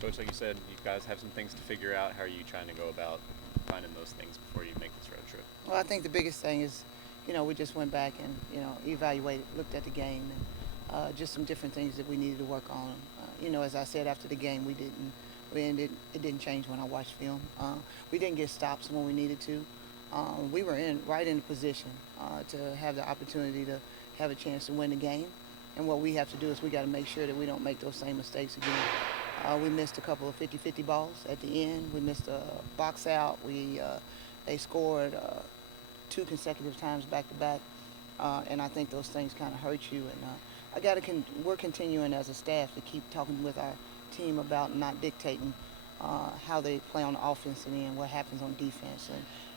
Coach, like you said, you guys have some things to figure out. How are you trying to go about finding those things before you make this road trip? Well, I think the biggest thing is, we just went back and evaluated, looked at the game, and just some different things that we needed to work on. As I said after the game, we ended. It didn't change when I watched film. We didn't get stops when we needed to. We were right in the position to have the opportunity to have a chance to win the game. And what we have to do is we got to make sure that we don't make those same mistakes again. We missed a couple of 50-50 balls at the end. We missed a box out. They scored two consecutive times back to back, and I think those things kind of hurt you. And we're continuing as a staff to keep talking with our team about not dictating how they play on the offense and then what happens on defense,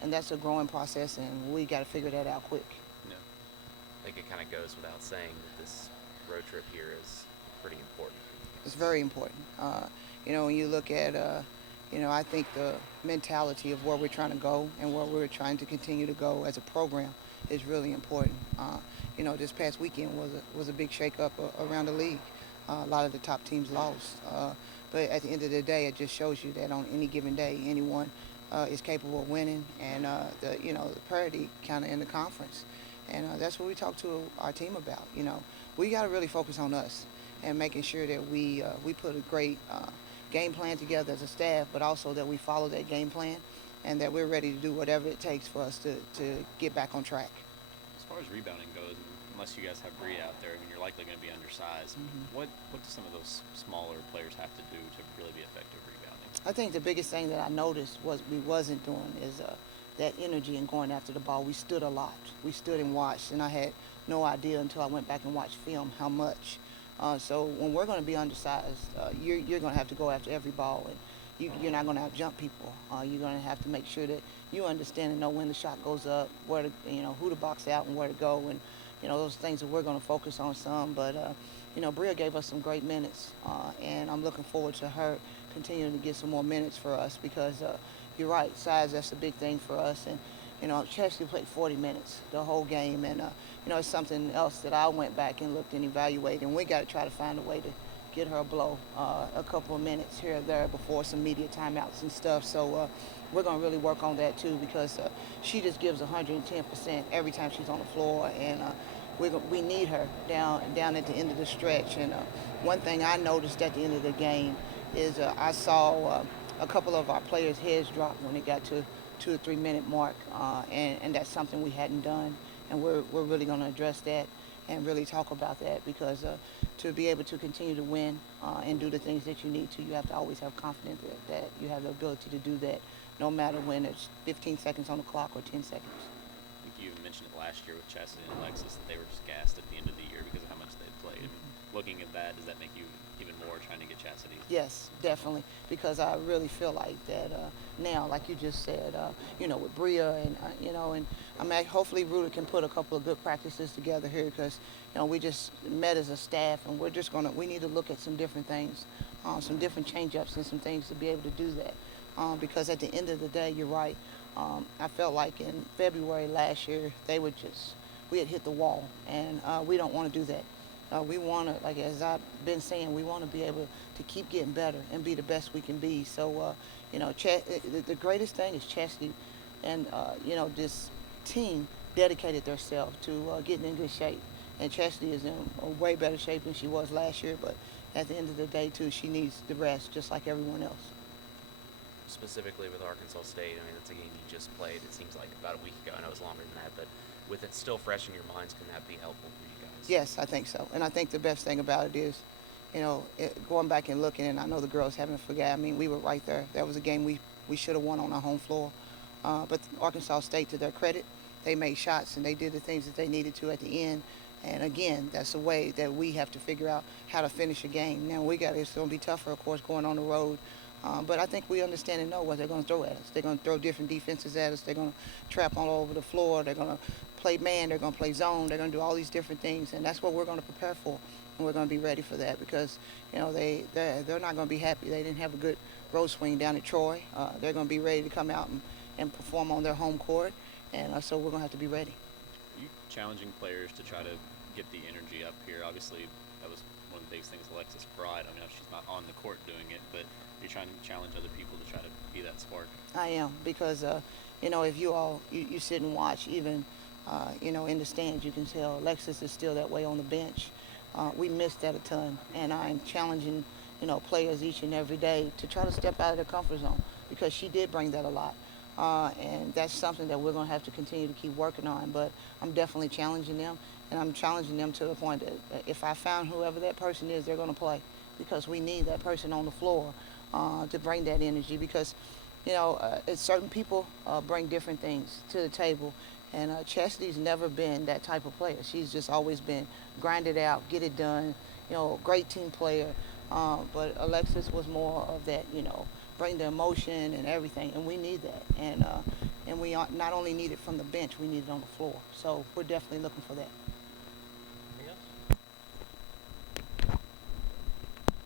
and that's a growing process, and we got to figure that out quick. No. I think it kind of goes without saying that this road trip here is pretty important for you It's guys. very important. When you look at, I think the mentality of where we're trying to go and where we're trying to continue to go as a program is really important. This past weekend was a big shakeup around the league. A lot of the top teams lost, but at the end of the day, it just shows you that on any given day, anyone is capable of winning, and the parity kind of in the conference, and that's what we talk to our team about. We got to really focus on us and making sure that we put a great game plan together as a staff, but also that we follow that game plan and that we're ready to do whatever it takes for us to get back on track. As far as rebounding goes, unless you guys have Bree out there, I mean, you're likely going to be undersized. What do some of those smaller players have to do to really be effective rebounding? I think the biggest thing that I noticed was we wasn't doing is that energy and going after the ball. We stood a lot. We stood and watched, and I had no idea until I went back and watched film how much. So when we're going to be undersized, you're going to have to go after every ball, and you're not going to jump people. You're going to have to make sure that you understand and know when the shot goes up, where to, who to box out and where to go, and those things that we're going to focus on some. But Bria gave us some great minutes, and I'm looking forward to her continuing to get some more minutes for us because you're right, size, that's a big thing for us. And Chesty played 40 minutes the whole game, and it's something else that I went back and looked and evaluated, and we got to try to find a way to get her a blow, a couple of minutes here or there before some media timeouts and stuff. So we're going to really work on that too because she just gives 110% every time she's on the floor, and we need her down at the end of the stretch. And one thing I noticed at the end of the game is I saw a couple of our players' heads drop when it got to 2 or 3 minute mark, and that's something we hadn't done, and we're really going to address that and really talk about that because to be able to continue to win and do the things that you need to, you have to always have confidence that you have the ability to do that no matter when it's 15 seconds on the clock or 10 seconds. I think you mentioned it last year with Chesty and Alexis that they were just gassed at the end of the year because of how much they had played. I mean, looking at that, does that make you even more trying to get Chastity? Yes, definitely, because I really feel like that now, like you just said, with Bria and I mean, hopefully Ruta can put a couple of good practices together here because, we just met as a staff and we need to look at some different things, some different change-ups and some things to be able to do that. Because at the end of the day, you're right. I felt like in February last year, we had hit the wall, and we don't want to do that. We want to, like as I've been saying, we want to be able to keep getting better and be the best we can be. So, the greatest thing is Chesty and, this team dedicated themselves to getting in good shape. And Chesty is in a way better shape than she was last year, but at the end of the day, too, she needs the rest just like everyone else. Specifically with Arkansas State, I mean, that's a game you just played. It seems like about a week ago. I know it was longer than that, but with it still fresh in your minds, can that be helpful for you guys? Yes, I think so. And I think the best thing about it is, going back and looking, and I know the girls haven't forgot. I mean, we were right there. That was a game we should have won on our home floor. But Arkansas State, to their credit, they made shots and they did the things that they needed to at the end. And again, that's a way that we have to figure out how to finish a game. Now it's going to be tougher, of course, going on the road. But I think we understand and know what they're going to throw at us. They're going to throw different defenses at us. They're going to trap all over the floor. They're going to play man. They're going to play zone. They're going to do all these different things, and that's what we're going to prepare for. And we're going to be ready for that because they're not going to be happy. They didn't have a good road swing down at Troy. They're going to be ready to come out and perform on their home court, and so we're going to have to be ready. Are you challenging players to try to get the energy up here? Obviously, that was one of the biggest things Alexis brought. I mean, she's not on the court doing it, but you're trying to challenge other people to try to be that spark. I am because if you sit and watch, even in the stands, you can tell Alexis is still that way on the bench. We miss that a ton, and I'm challenging players each and every day to try to step out of their comfort zone because she did bring that a lot. And that's something that we're going to have to continue to keep working on. But I'm definitely challenging them, and I'm challenging them to the point that if I found whoever that person is, they're going to play because we need that person on the floor to bring that energy because, certain people bring different things to the table. And Chesty's never been that type of player. She's just always been grind it out, get it done, great team player. But Alexis was more of that, bring the emotion and everything, and we need that. And we not only need it from the bench, we need it on the floor. So we're definitely looking for that.